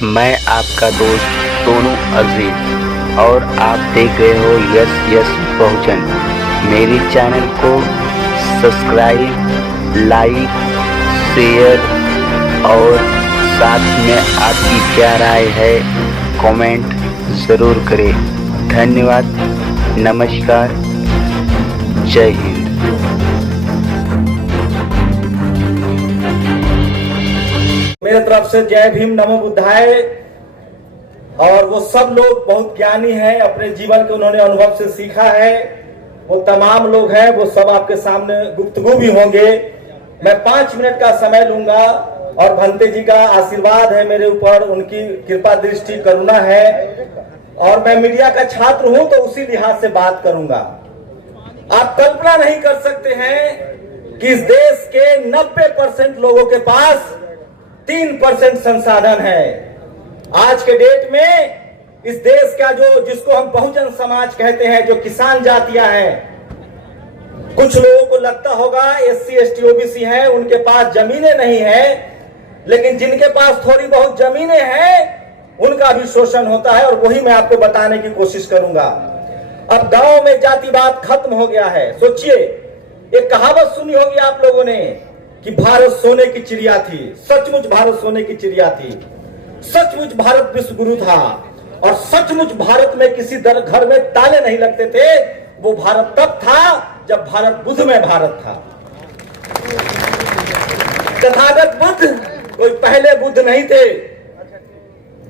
मैं आपका दोस्त सोनू अजीज और आप देख रहे हो यस यस बहुजन। मेरे चैनल को सब्सक्राइब, लाइक, शेयर और साथ में आपकी क्या राय है कमेंट ज़रूर करें। धन्यवाद, नमस्कार, जय हिंद। मेरे तरफ से जय भीम, नमो बुद्धाय। और वो सब लोग बहुत ज्ञानी हैं, अपने जीवन के उन्होंने अनुभव से सीखा है। वो तमाम लोग हैं, वो सब आपके सामने गुफ्तगू भी होंगे। मैं 5 मिनट का समय लूंगा और भंते जी का आशीर्वाद है मेरे ऊपर, उनकी कृपा दृष्टि करुणा है और मैं मीडिया का छात्र हूं तो उसी लिहाज से बात करूंगा। आप कल्पना नहीं कर सकते हैं कि इस देश के 90% लोगों के पास 3% संसाधन है। आज के डेट में इस देश का जिसको हम बहुजन समाज कहते हैं, जो किसान जातियां हैं, कुछ लोगों को लगता होगा SC ST OBC हैं, उनके पास जमीनें नहीं है, लेकिन जिनके पास थोड़ी बहुत जमीनें हैं उनका भी शोषण होता है और वही मैं आपको बताने की कोशिश करूंगा। अब गांव में जातिवाद खत्म हो गया है। सोचिए, एक कहावत सुनी होगी आप लोगों ने कि भारत सोने की चिड़िया थी। सचमुच भारत सोने की चिड़िया थी, सचमुच भारत विश्व गुरु था और सचमुच भारत में किसी घर में ताले नहीं लगते थे। वो भारत तब था जब भारत बुद्ध में भारत था। तथागत बुद्ध कोई पहले बुद्ध नहीं थे।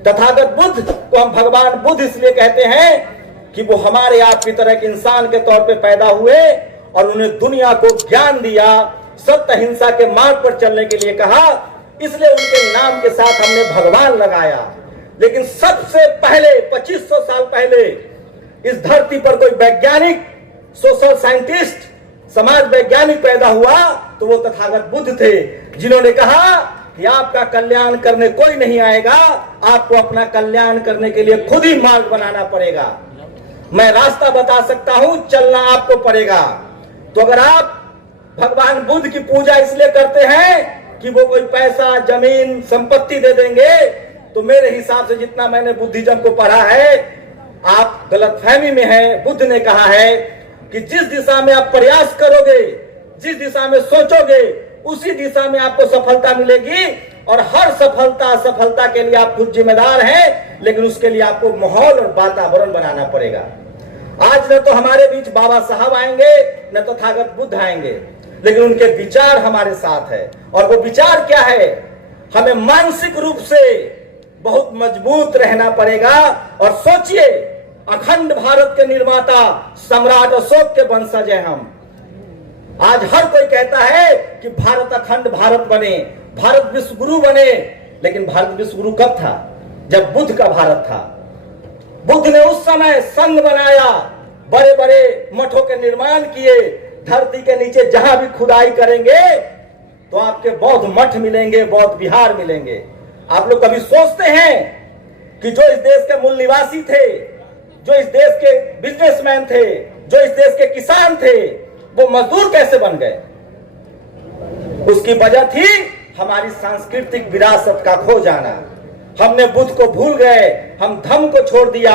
तथागत बुद्ध को हम भगवान बुद्ध इसलिए कहते हैं कि वो हमारे आपकी तरह के इंसान के तौर पे पैदा हुए और उन्हें दुनिया को ज्ञान दिया, सत्य अहिंसा के मार्ग पर चलने के लिए कहा, इसलिए उनके नाम के साथ हमने भगवान लगाया। लेकिन सबसे पहले 2500 साल पहले इस धरती पर कोई वैज्ञानिक, सोशल साइंटिस्ट, समाज वैज्ञानिक पैदा हुआ तो वो तथागत बुद्ध थे, जिन्होंने कहा कि आपका कल्याण करने कोई नहीं आएगा, आपको अपना कल्याण करने के लिए खुद ही मार्ग बनाना पड़ेगा। मैं रास्ता बता सकता हूं, चलना आपको पड़ेगा। तो अगर आप भगवान बुद्ध की पूजा इसलिए करते हैं कि वो कोई पैसा, जमीन, संपत्ति दे देंगे, तो मेरे हिसाब से जितना मैंने बुद्धिज्म को पढ़ा है, आप गलतफहमी में हैं। बुद्ध ने कहा है कि जिस दिशा में आप प्रयास करोगे, जिस दिशा में सोचोगे, उसी दिशा में आपको सफलता मिलेगी और हर सफलता के लिए आप खुद जिम्मेदार हैं, लेकिन उसके लिए आपको माहौल और वातावरण बनाना पड़ेगा। आज न तो हमारे बीच बाबा साहब आएंगे, न तो तथागत बुद्ध आएंगे, लेकिन उनके विचार हमारे साथ है। और वो विचार क्या है? हमें मानसिक रूप से बहुत मजबूत रहना पड़ेगा। और सोचिए, अखंड भारत के निर्माता सम्राट अशोक के वंशज हैं हम। आज हर कोई कहता है कि भारत अखंड भारत बने, भारत विश्व गुरु बने, लेकिन भारत विश्व गुरु कब था? जब बुद्ध का भारत था। बुद्ध ने उस समय संघ बनाया, बड़े बड़े मठों के निर्माण किए। धरती के नीचे जहां भी खुदाई करेंगे तो आपके बौद्ध मठ मिलेंगे, बौद्ध विहार मिलेंगे। आप लोग कभी सोचते हैं कि जो इस देश के मूल निवासी थे, जो इस देश के बिजनेसमैन थे, जो इस देश के किसान थे, वो मजदूर कैसे बन गए? उसकी वजह थी हमारी सांस्कृतिक विरासत का खो जाना। हमने बुद्ध को भूल गए, हम धर्म को छोड़ दिया,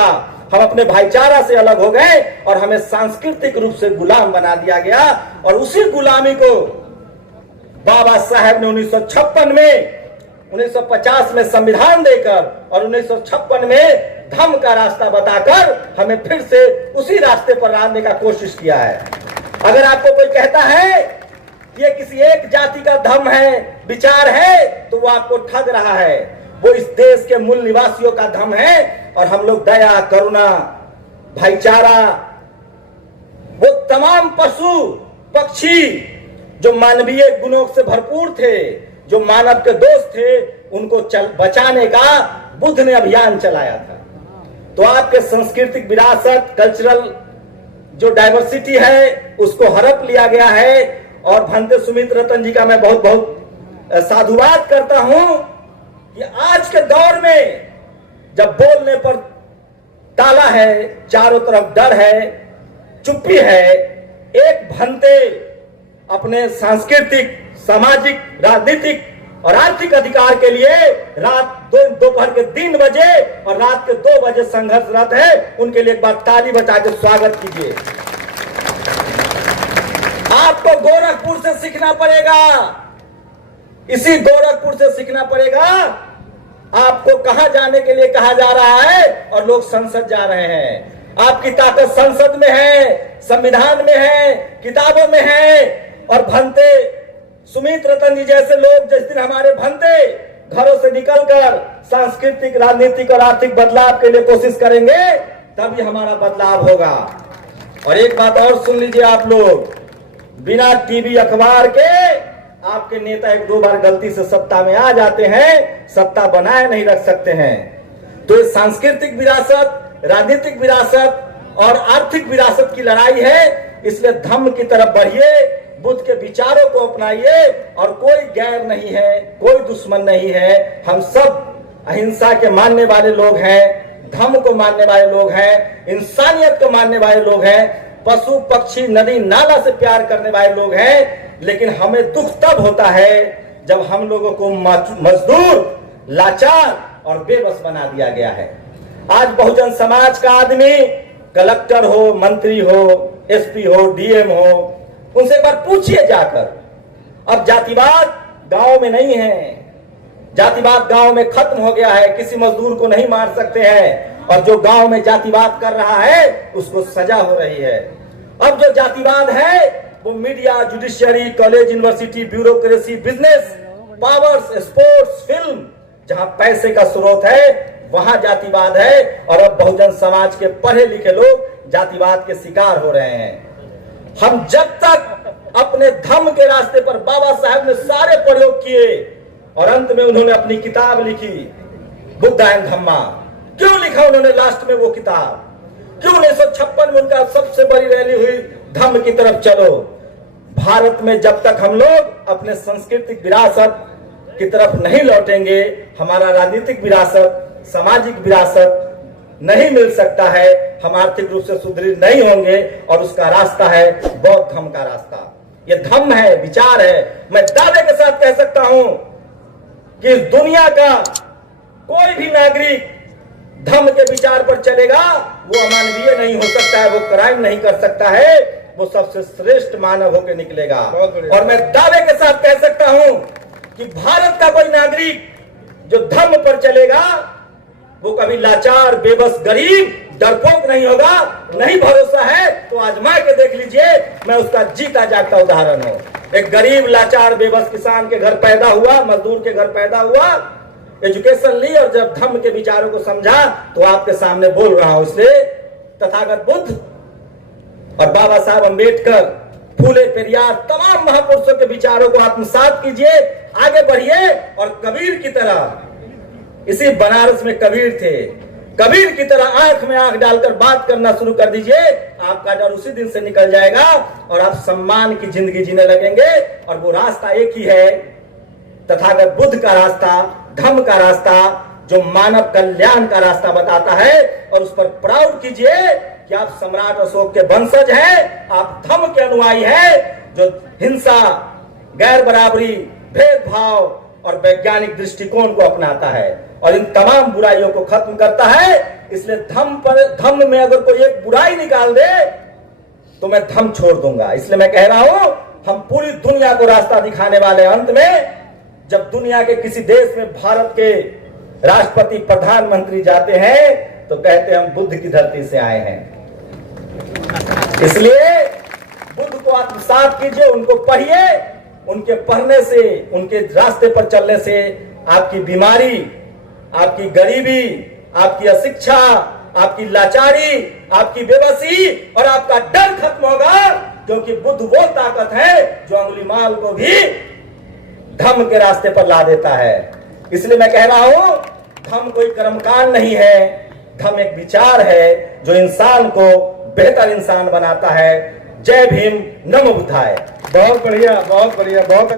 हम अपने भाईचारा से अलग हो गए और हमें सांस्कृतिक रूप से गुलाम बना दिया गया। और उसी गुलामी को बाबा साहब ने 1956 में, 1950 में संविधान देकर और 1956 में धर्म का रास्ता बताकर हमें फिर से उसी रास्ते पर लाने का कोशिश किया है। अगर आपको कोई कहता है ये किसी एक जाति का धर्म है, विचार है, तो वो आपको ठग रहा है। वो इस देश के मूल निवासियों का धर्म है और हम लोग दया, करुणा, भाईचारा, वो तमाम पशु पक्षी जो मानवीय गुणों से भरपूर थे, जो मानव के दोस्त थे, उनको बचाने का बुद्ध ने अभियान चलाया था। तो आपके सांस्कृतिक विरासत, कल्चरल जो डाइवर्सिटी है, उसको हड़प लिया गया है। और भंते सुमित रतन जी का मैं बहुत बहुत साधुवाद करता हूं कि आज के दौर में जब बोलने पर ताला है, चारों तरफ डर है, चुप्पी है, एक भंते अपने सांस्कृतिक, सामाजिक, राजनीतिक और आर्थिक अधिकार के लिए रात दोपहर के 3 बजे और रात के 2 बजे संघर्षरत है, उनके लिए एक बार ताली बजा के स्वागत कीजिए। आपको गोरखपुर से सीखना पड़ेगा, इसी गोरखपुर से सीखना पड़ेगा। आपको कहां जाने के लिए कहा जा रहा है और लोग संसद जा रहे हैं। आपकी ताकत संसद में है, संविधान में है, किताबों में है। और भंते सुमित रतन जी जैसे लोग जिस दिन हमारे भंते घरों से निकलकर सांस्कृतिक, राजनीतिक और आर्थिक बदलाव के लिए कोशिश करेंगे, तभी हमारा बदलाव होगा। और एक बात और सुन लीजिए आप लोग, बिना टीवी अखबार के आपके नेता 1-2 बार गलती से सत्ता में आ जाते हैं, सत्ता बनाए नहीं रख सकते हैं। तो ये सांस्कृतिक विरासत, राजनीतिक विरासत और आर्थिक विरासत की लड़ाई है। इसलिए धम्म की तरफ बढ़िए, बुद्ध के विचारों को अपनाइए। और कोई गैर नहीं है, कोई दुश्मन नहीं है, हम सब अहिंसा के मानने वाले लोग हैं, धम्म को मानने वाले लोग हैं, इंसानियत को मानने वाले लोग हैं, पशु पक्षी नदी नाला से प्यार करने वाले लोग हैं। लेकिन हमें दुख तब होता है जब हम लोगों को मजदूर, लाचार और बेबस बना दिया गया है। आज बहुजन समाज का आदमी कलेक्टर हो, मंत्री हो, एसपी हो, डीएम हो, उनसे एक बार पूछिए जाकर। अब जातिवाद गांव में नहीं है, जातिवाद गांव में खत्म हो गया है। किसी मजदूर को नहीं मार सकते हैं, और जो गांव में जातिवाद कर रहा है उसको सजा हो रही है। अब जो जातिवाद है वो media, judiciary, college, university, bureaucracy, business, powers, sports, film, जहां पैसे का स्रोत है वहां जातिवाद है। और अब बहुजन समाज के पढ़े लिखे लोग जातिवाद के शिकार हो रहे हैं। हम जब तक अपने धम्म के रास्ते पर, बाबा साहब ने सारे प्रयोग किए और अंत में उन्होंने अपनी किताब लिखी बुद्ध एंड धम्मा। क्यों लिखा उन्होंने लास्ट में वो किताब? क्यों 1956 में उनका सबसे बड़ी रैली हुई, धम्म की तरफ चलो। भारत में जब तक हम लोग अपने सांस्कृतिक विरासत की तरफ नहीं लौटेंगे, हमारा राजनीतिक विरासत, सामाजिक विरासत नहीं मिल सकता है, हम आर्थिक रूप से सुदृढ़ नहीं होंगे। और उसका रास्ता है बौद्ध धम्म का रास्ता। ये धम्म है, विचार है। मैं दावे के साथ कह सकता हूं कि दुनिया का कोई भी नागरिक धम्म के विचार पर चलेगा, वो अमानवीय नहीं हो सकता है, वो क्राइम नहीं कर सकता है, वो सबसे श्रेष्ठ मानव होकर निकलेगा। और मैं दावे के साथ कह सकता हूं कि भारत का कोई नागरिक जो धम्म पर चलेगा, वो कभी लाचार, बेबस, गरीब, डरपोक नहीं होगा। नहीं भरोसा है तो आजमा के देख लीजिए, मैं उसका जीता जागता उदाहरण हूं। एक गरीब, लाचार, बेबस किसान के घर पैदा हुआ, मजदूर के घर पैदा हुआ, एजुकेशन ली, और जब धम्म के विचारों को समझा तो आपके सामने बोल रहा हूं। इसलिए तथागत बुद्ध और बाबा साहब अम्बेडकर, फूले पेरियार, तमाम महापुरुषों के विचारों को आत्मसात कीजिए, आगे बढ़िए। और कबीर की तरह, इसी बनारस में कबीर थे, कबीर की तरह आंख में आंख डालकर बात करना शुरू कर दीजिए। आपका डर उसी दिन से निकल जाएगा और आप सम्मान की जिंदगी जीने लगेंगे। और वो रास्ता एक ही है, तथागत बुद्ध का रास्ता, धम्म का रास्ता, जो मानव कल्याण का रास्ता बताता है। और उस पर प्राउड कीजिए कि आप सम्राट अशोक के वंशज हैं, आप धम्म के अनुयायी हैं, जो हिंसा, गैर बराबरी, भेदभाव और वैज्ञानिक दृष्टिकोण को अपनाता है और इन तमाम बुराइयों को खत्म करता है। इसलिए धम्म में अगर कोई एक बुराई निकाल दे तो मैं धम्म छोड़ दूंगा। इसलिए मैं कह रहा हूं, हम पूरी दुनिया को रास्ता दिखाने वाले। अंत में जब दुनिया के किसी देश में भारत के राष्ट्रपति, प्रधानमंत्री जाते हैं तो कहते हैं हम बुद्ध की धरती से आए हैं। इसलिए बुद्ध को आत्मसात कीजिए, उनको पढ़िए। उनके पढ़ने से, उनके रास्ते पर चलने से आपकी बीमारी, आपकी गरीबी, आपकी अशिक्षा, आपकी लाचारी, आपकी बेबसी और आपका डर खत्म होगा। क्योंकि बुद्ध वो ताकत है जो अंगुलीमाल को भी धम्म के रास्ते पर ला देता है। इसलिए मैं कह रहा हूं, धम्म कोई कर्मकांड नहीं है, धम्म एक विचार है जो इंसान को बेहतर इंसान बनाता है। जय भीम, नमो बुद्धाय। बहुत बढ़िया, बहुत बढ़िया, बहुत